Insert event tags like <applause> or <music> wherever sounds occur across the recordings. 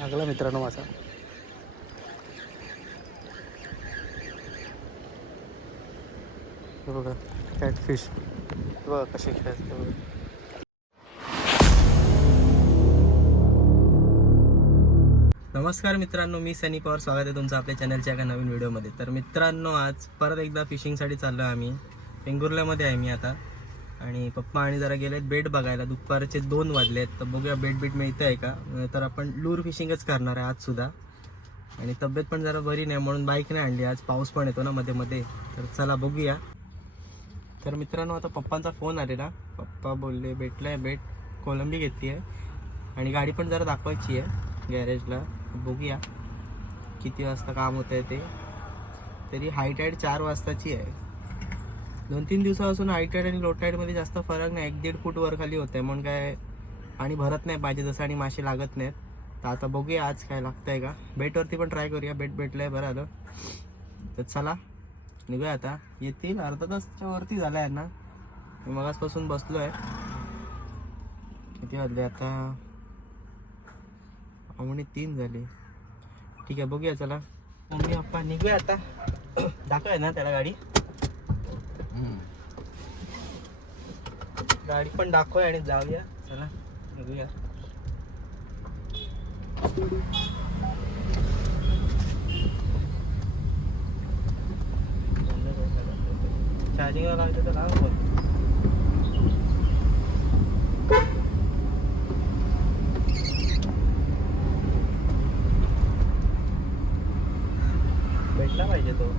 लागला मित्रांनो माझा. हे बघा कॅटफिश बघा कसे खेळतात बघा. नमस्कार मित्रांनो मी सनी पवार. स्वागत आहे तुमचं आपल्या चॅनलच्या एका नवीन व्हिडिओमध्ये तर मित्रांनो आज परत एकदा फिशिंगसाठी चाललो आहे आम्ही. वेंगुर्ल्यामध्ये आहे मी आता. आणि पप्पा आणि जरा गेलेत बेट बघायला. दुपारचे दोन वाजले आहेत तर बघूया बेट बीट मिळतं आहे का? तर आपण लूर फिशिंगच करणार आहे आज सुद्धा. आणि तब्येत पण जरा बरी नाही म्हणून बाईक नाही आणली. आज पाऊस पण येतो ना मध्ये मध्ये. तर चला बघूया. तर मित्रांनो आता पप्पांचा फोन आलेला. पप्पा बोलले भेटलाय बेट. कोलंबी घेतली आहे आणि गाडी पण जरा दाखवायची आहे गॅरेजला बघूया किती वाजता काम होतं आहे ते. तरी हाईट हाईट चार वाजताची आहे. दोन तीन दिवसापासून हायटाईड आणि लो टाईडमध्ये जास्त फरक नाही. एक दीड फूट वर खाली होत. आहे म्हणून काय पाणी भरत नाही पाहिजे जसं आणि मासे लागत नाहीत. तर आता बघूया आज काय लागतंय का. बेटवरती पण ट्राय करूया. बेट भेटलंय बरं आलं तर चला निघूया आता. येतील. अर्धा तासच्या वरती झाला आहे ना. मी मगासपासून बसलो आहे किती वाजले आता? पावणे तीन झाले. ठीक आहे बघूया चला. मम्मी पप्पा निघूया आता. <coughs> दाखवाय ना त्याला गाडी. गाडी पण दाखवूया आणि जाऊया. चला बघूया चार्जिंगला लावायचं तर लाव पण. भेटला पाहिजे तो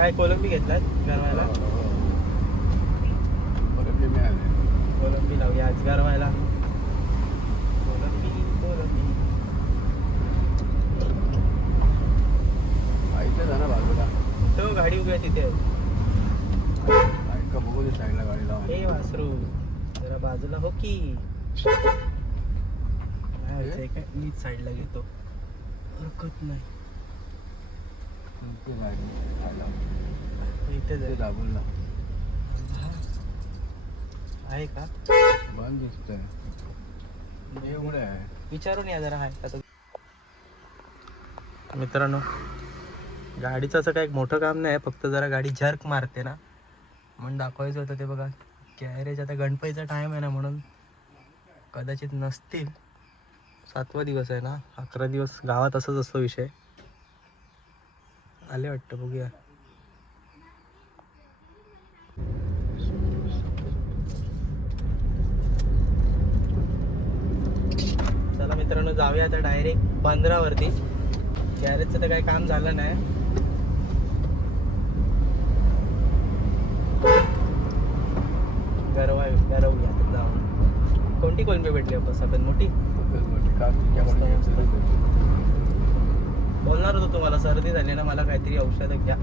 काय कोलंबी घेतलात गरवायला? कोलंबी लावूया आज गरवायला. कोलंबी कोलंबी. तो गाडी उभी आहे तिथे. हे वासरू जरा बाजूला हो की. काय मीच साईडला घेतो. हरकत नाही. इथे जाईल. आहे का? विचारून या जरा आहे का मित्रांनो गाडीचं असं काही मोठं काम नाही फक्त जरा गाडी झर्क मारते ना. म्हणून दाखवायचं होतं ते बघा. गॅरेज आता गणपतीचा टाईम आहे ना म्हणून. कदाचित नसतील. सातवा दिवस आहे ना. अकरा दिवस गावात असंच असतो विषय. आले वाटतं बघूया. चला मित्रांनो जाऊया आता डायरेक्ट पंधरावरती गॅरेजचं तर काही काम झालं नाही. गरवा गरवूया आता जाऊन. कोणती कोलंबी भेटली आपण? सगळ्यात मोठी. बोलणार होतो तुम्हाला सर्दी झाली ना मला काहीतरी औषध घ्या.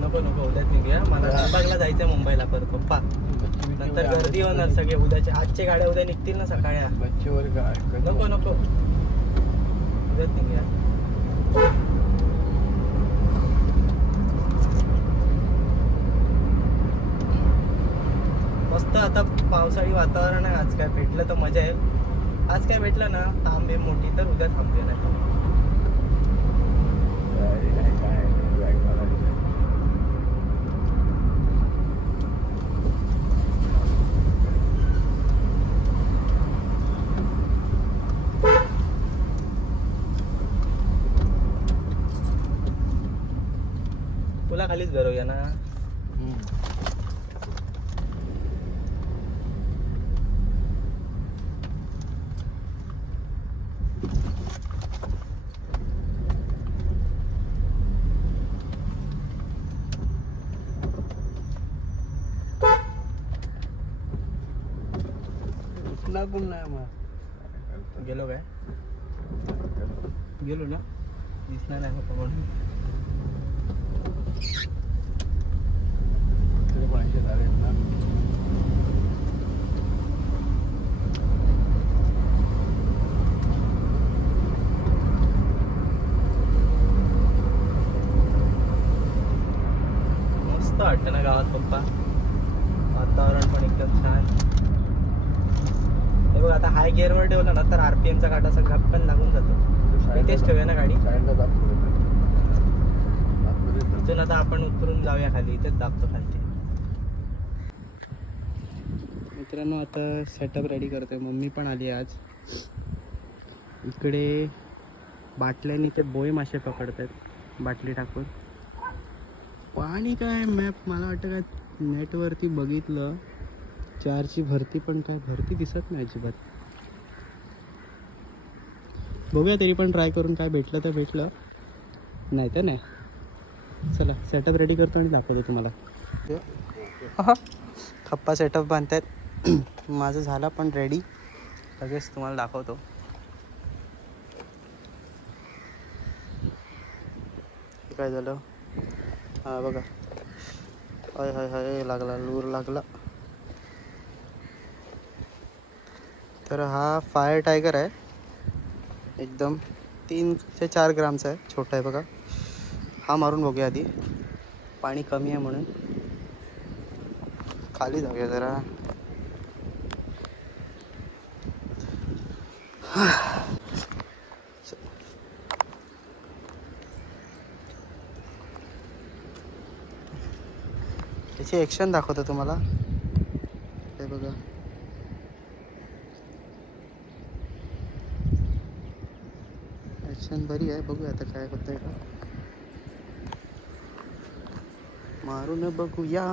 नको नको उद्याच निघूया. मला लालबागला जायचं मुंबईला परत पप्पा नंतर गर्दी होणार सगळे उद्याचे आजच्या गाड्या उद्या निघतील ना सकाळी नको नको. उद्याच निघूया. मस्त आता पावसाळी वातावरण आहे. आज काय भेटलं तर मजा येईल. आज काय भेटलं ना थांबे मोठी तर उद्या थांबते नाही तुला खालीच गरवूया ना? गुण नाही मग गेलो काय? गेलो ना? दिसणार नाही होतं म्हणून. पण ऐंशी झाले ना. काटा सगळा पण लागून जातो. इथेच ठेवूया ना गाडी? इथून आता आपण उतरून जाऊया खाली इथेच दाबतो खाली. मित्रांनो आता सेटअप रेडी करतोय. मम्मी पण आली आज. इकडे बाटल्याने ते बोय मासे पकडतात बाटली टाकून. पाणी काय मॅप मला वाटतं काय नेटवरती बघितलं. चारची भरती पण काय भरती दिसत नाही अजिबात. बघूया तरी पण ट्राय करून काय भेटलं तर भेटलं. नाही तर नाही. चला सेटअप रेडी करतो आणि दाखवतो तुम्हाला. खप्पा सेटअप बांधतायत. <clears throat> माझं झाला पण रेडी लगेच तुम्हाला दाखवतो. काय झालं? हा बघा. हय हय हय लागला लूर लागला. तर हा फायर टायगर आहे. एकदम तीन ते चार ग्रामचा आहे. छोटा आहे बघा. हा मारून बघूया आधी. पाणी कमी आहे म्हणून. खाली जाऊया जरा. त्याची ॲक्शन दाखवतो तुम्हाला हे बघा बरी आहे बघूया आता काय होतंय. का मारून बघूया.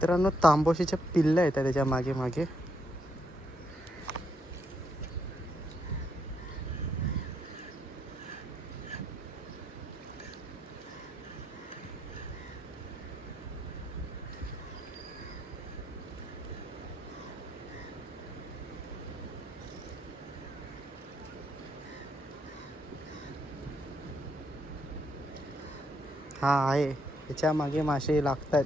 मित्रांनो तांबोशीच्या पिल्ल्या येतात त्याच्यामागे मागे. हा आहे. त्याच्यामागे मासे लागतात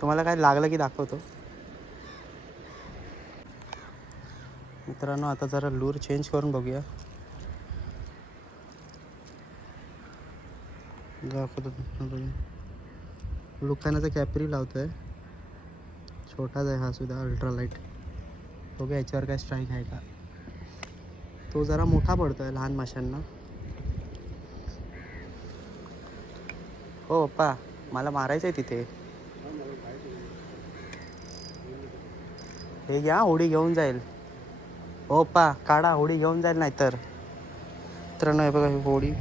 तुम्हाला काय लागलं की दाखवतो. मित्रांनो आता जरा लूर चेंज करून बघूया. दाखवतो लुकानाचा कॅपरी लावतोय. छोटाच आहे हा सुद्धा अल्ट्रा लाइट बघूया याच्यावर काय स्ट्राईक आहे का. तो जरा मोठा पडतोय लहान माशांना. हो पप्पा मला मारायचं आहे तिथे. हे घ्या होडी घेऊन जाईल. हो पा काढा होडी घेऊन जाईल नाहीतर. तर नाही बघा ही होडी.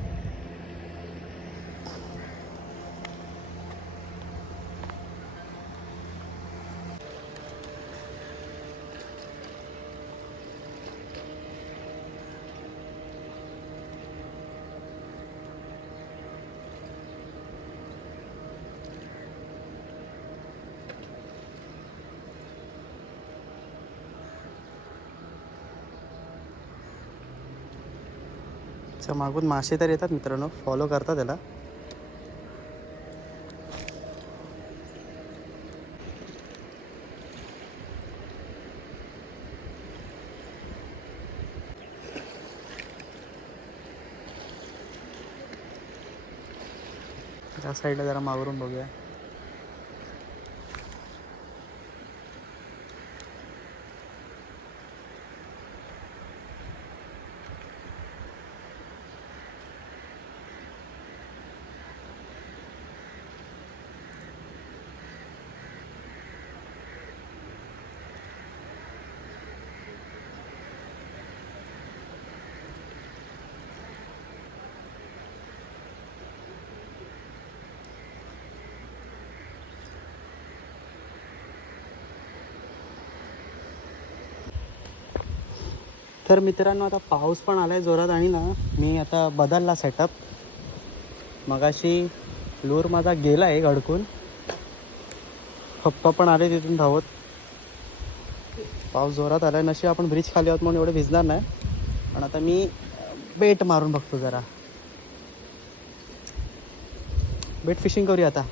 त्याच्या मागून मासे तर येतात मित्रांनो. फॉलो करता त्याला. त्या साईडला जरा मागरून बघूया. तर मित्रांनो आता पाऊस पण आला आहे जोरात आणि ना मी आता बदलला सेटअप मगाशी लूर माझा गेला आहे अडकून पप्पा पण आले तिथून धावत. पाऊस जोरात आला आहे नशी आपण ब्रिज खाली आहोत म्हणून एवढं भिजणार नाही. पण आता मी बेट मारून बघतो जरा. बेट फिशिंग करूया आता.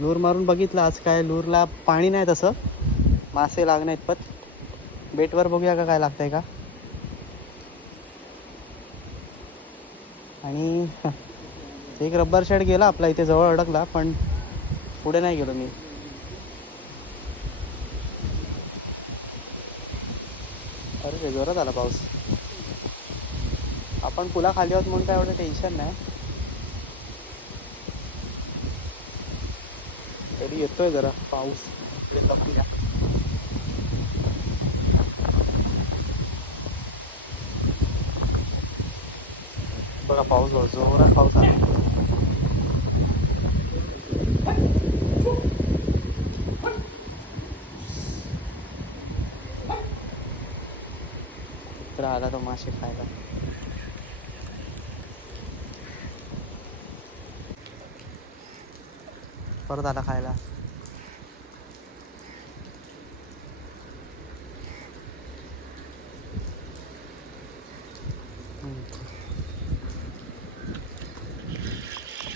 लूर मारून बघितलं आज काय लूरला पाणी नाही तसं. मासे लागणार इतपत बेटवर बघूया का काय लागतंय का? आणि <laughs> एक रब्बर शेड गेला आपला इथे जवळ अडकला पण पुढे नाही गेलो मी. अरे रे, जोरात आला पाऊस. आपण पुला खाली आहोत म्हणून काय एवढं टेन्शन नाही. तरी येतोय जरा पाऊस इकडे लपूया. बघा पाऊस जोरात पाऊस आला तर आला तो मासे खायला परत आला खायला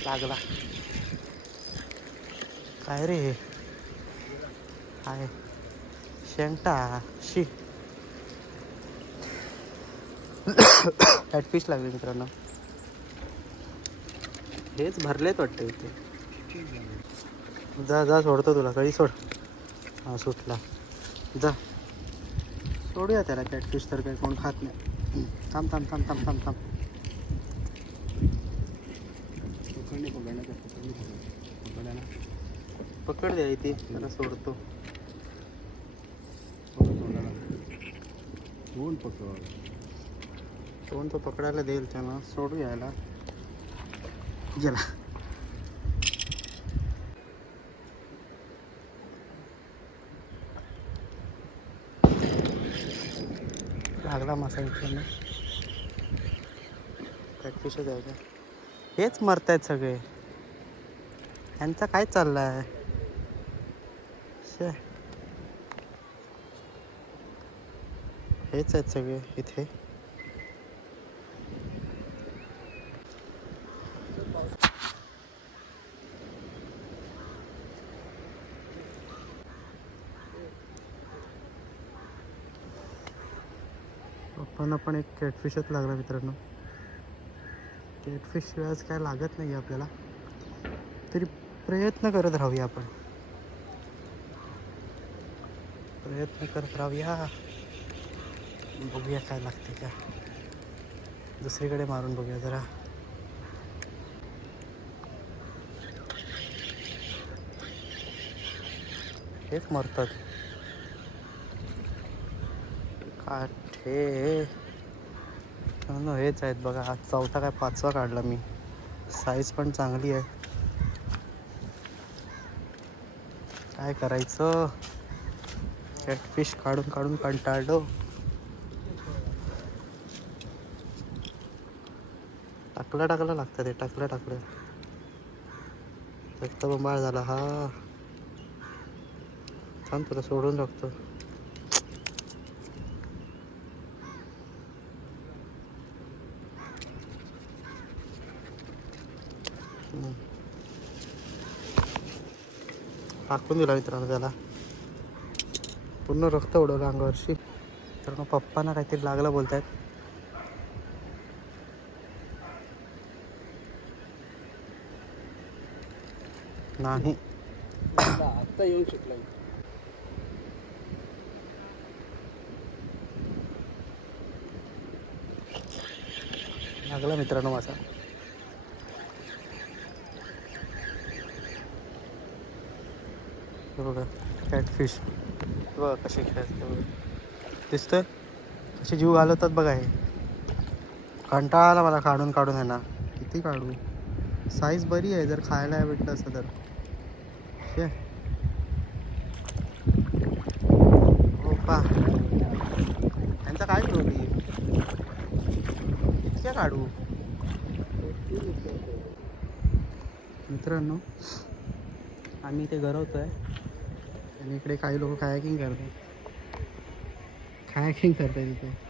लागला. काय रे? काय? शेंगटा शी. कॅटफिश लागले मित्रांनो. हेच भरलेच वाटतं इथे. जा जा सोडतो तुला. कधी सोड? हा सुटला. जा. सोडूया त्याला कॅटफिश तर काही कोण खात नाही. थांब थांब थांब थांब थांब थांब. पकड द्या इथे त्याला सोडतो. दोन पकड कोण तो पकडायला देईल त्याला सोडू यायला गेला. लागला मासा इकडनं. कॅटफिशच आहे का हेच मरतायत सगळे. यांचा काय चाललाय? शे हेच आहेत सगळे इथे. पण पण एक कॅटफिशच लागला मित्रांनो. कॅटफिश शिवाय काय लागत नाही आपल्याला. तरी प्रयत्न करत राहूया आपण. प्रयत्न करत राहूया. बघूया काय लागते का दुसरीकडे मारून बघूया जरा. हेच मरतात. काठे. हेच आहेत बघा आज चौथा काय पाचवा काढला मी. साईज पण चांगली आहे. काय करायचं? कॅटफिश काढून काढून कंटाळलो. टाकलं टाकलं लागतं ते टाकलं टाकलं. रक्त बंबाळ झाला हा. थांब तुला सोडून टाकतो. टाकून दिला मित्रांनो त्याला. पूर्ण रक्त उडवलं अंगावरशी. तर मग पप्पांना काहीतरी लागलं बोलतायत. नाही. आता येऊन शिकला लागला मित्रांनो माझा. बघा. कॅटफिश बघा कसे खेळतात बघा. दिसतंय? कसे जीव घालवतात बघा हे. कंटाळा आला मला काढून काढून आहे ना किती काढू? साईज बरी आहे जर खायला भेटलं असं तर. शे ओपा. यांचा काय प्रोटीन काढू? मित्रांनो आम्ही ते गरवतो आहे आणि इकडे काही लोक कायाकिंग करतात. कायाकिंग करतात इथे.